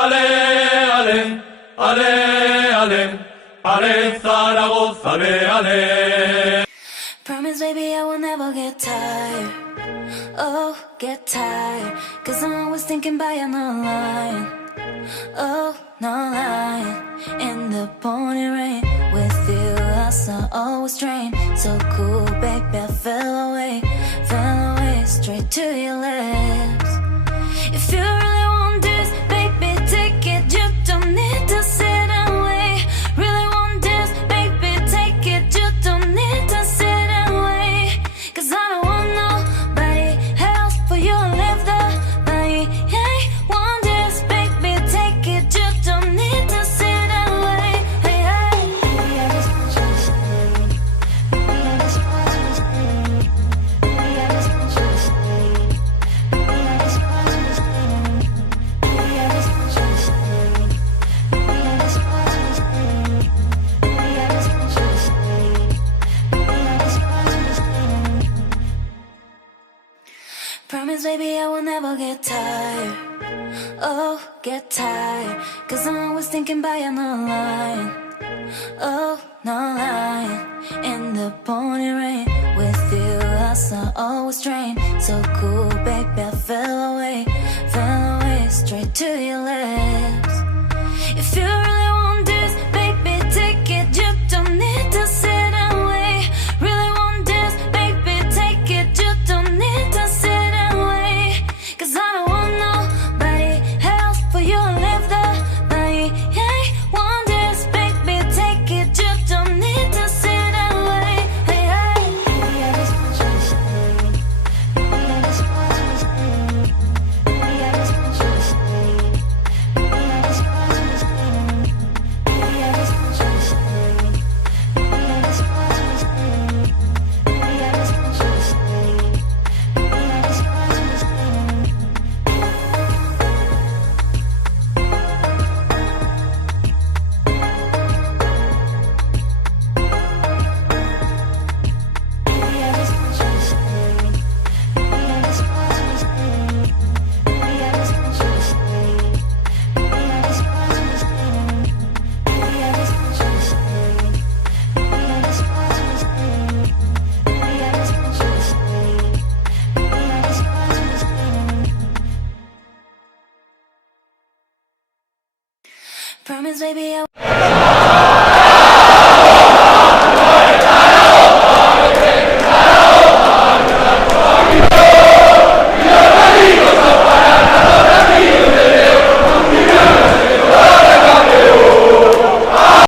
Ale, ale, ale, ale, ale, Zaragoza, ale, ale. Promise, baby, I will never get tired. Oh, get tired. Cause I'm always thinking about you, no lying. Oh, no lying. In the pouring rain, with you I saw always drain. So cool, baby, I fell away straight to your lips. If you really want this, baby, take it. You don't need to sit and wait. Really want this, baby, take it. You don't need to sit and wait. Cause I don't want nobody else for you to live the night. Yeah, want this, baby, take it. You don't need to sit and wait. Hey, hey. Baby, I just want you to stay. Baby, I just want you to stay. Baby, I just want you to stay. Baby, I just want you to stay. Baby, I just want you to stay. Baby, I just want you to stay. Baby, I just want you to stay. Baby, I just want you to stay. Promise, baby, I will never get tired. Oh, get tired. Cause I'm always thinking about you, no lying. Oh, no lying. In the pouring rain, with you I saw always drain. So cool, baby, I fell away straight to your lips. If you really want this, baby, take it. You don't need to sit and wait. Really want this, baby, take it. You don't need to sit and wait. Cause I don't want nobody else for you to live the night. Yeah, want this, baby, take it. You don't need to sit and wait. Hey, hey. Baby, I just want you to stay. Baby, I just want you to stay. Baby, I just want you to stay. Baby, I just want you to stay. Baby, I just want you to stay. Baby, I just want you to stay. Baby, I just want you to stay. Baby, I just want you to stay. Baby, I just want you to stay. Baby, I just want you to stay. Baby, I just want you to stay. Baby, I just want you to stay. Baby, I just want you to stay. Baby, I just want you to stay. Baby, I just want you to stay. Baby, I just want you to stay. Promise, baby, I